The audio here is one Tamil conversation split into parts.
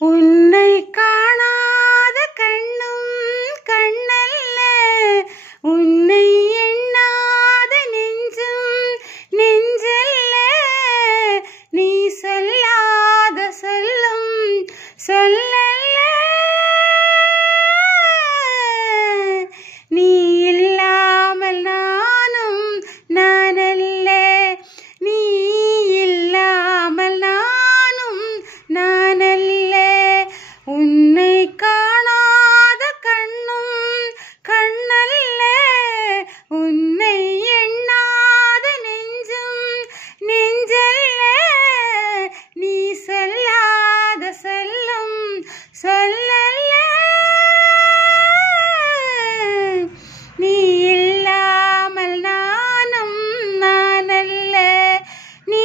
உன்னை காணாத கண்ணும் கண்ணல்ல, உன்னை எண்ணாத நெஞ்சும் நெஞ்சல்ல. நீ சொல்லாத சொல்லும் சொல்லல்ல, நீ இல்லாமல் நானும் நானல்ல, நீ இல்லாமல் நானும் நானல்ல. உன்னை காணாத கண்ணும் கண்ணல்ல, உன்னை எண்ணாத நெஞ்சும் நெஞ்சல்ல. நீ சொல்லாத சொல்லும் சொல்லல்ல, நீ இல்லாமல் நானும் நானல்ல, நீ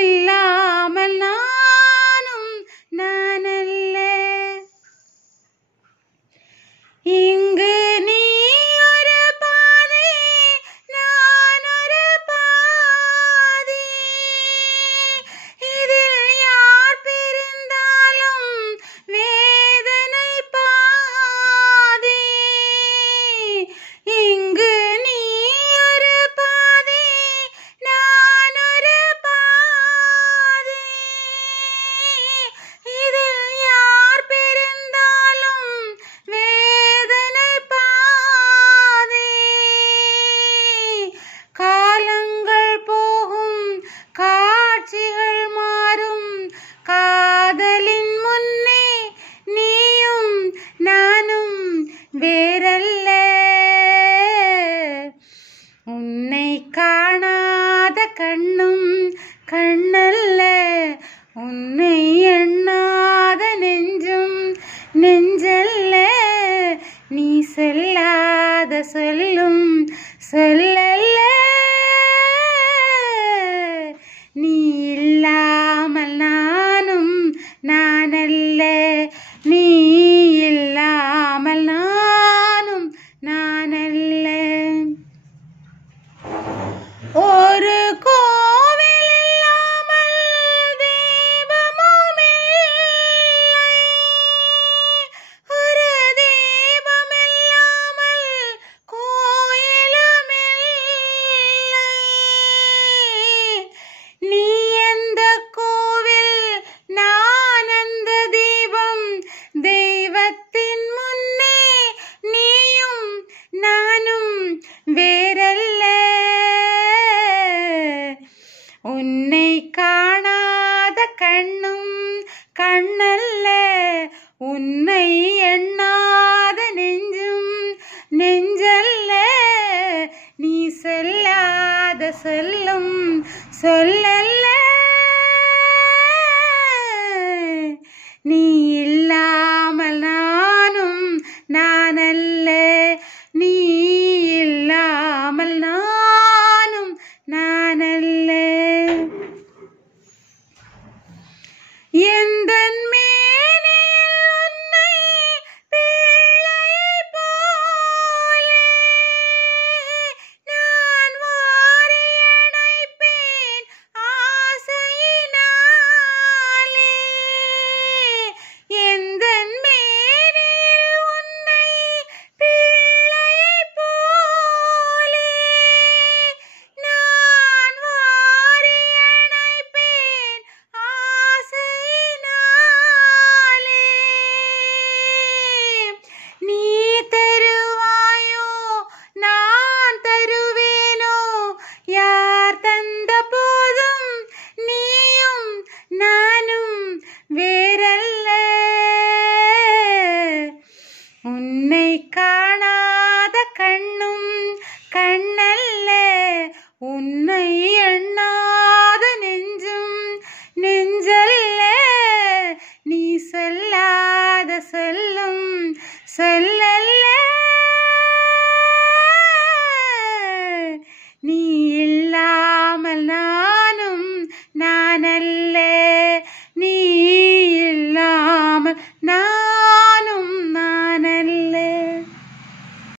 இல்லாமல் நானும் நானல்ல. இங்கு நீ ஒரு பாதி, நான் ஒரு பாதி, இதில் யார் பிரிந்தாலும் வேதனை பாதி. இங்கு நீ ஒரு பாதி, நான் ஒரு பாதி, இதில் யார் பிரிந்தாலும் வேதனை பாதி. காலங்கள் போகும், காட்சிகள் மாறும், காதலின் முன்னே நீயும் நானும் வேறல்ல. உன்னை காணாத கண்ணும் கண்ணல்ல, உன்னை எண்ணாத நெஞ்சும் நெஞ்சல்ல. நீ சொல்லாத சொல்லும் சொல்லல்ல, நீ இல்லாமல் நானும் நானல்ல, நீ இல்லாமல் நானும் நானல்ல. ஒரு கோவில் இல்லாமல் தீபமும் இல்லை, ஒரு தீபம் இல்லாமல் கோயிலும் இல்லை. நீ அந்த கோவில், நான் அந்த தீபம், தெய்வத்தின் முன்னே நீயும் நானும் வேறல்ல. உன்னை காணாத கண்ணும் கண்ணல்ல, உன்னை எண்ணாத நெஞ்சும் நெஞ்சல்ல. நீ சொல்லாத சொல்லும் சொல்லல்ல, நீ இல்லாமல் நானும் நானல்ல, நீ இல்லாமல் நானும் நானல்ல. எந்தன் மேனியில் உன்னை பிள்ளையைப் போலே நான் வாரி அணைப்பேன் ஆசையினாலே. எந்தன் மேனியில் உன்னை பிள்ளையைப் போலே நான் வாரி அணைப்பேன் ஆசையினாலே. நீ தருவாயோ நான் தருவேனோ, யார் தந்த போதும் நீயும் நானும் வேறல்ல. உன்னை காணாத கண்ணும் கண்ணல்ல, உன்னை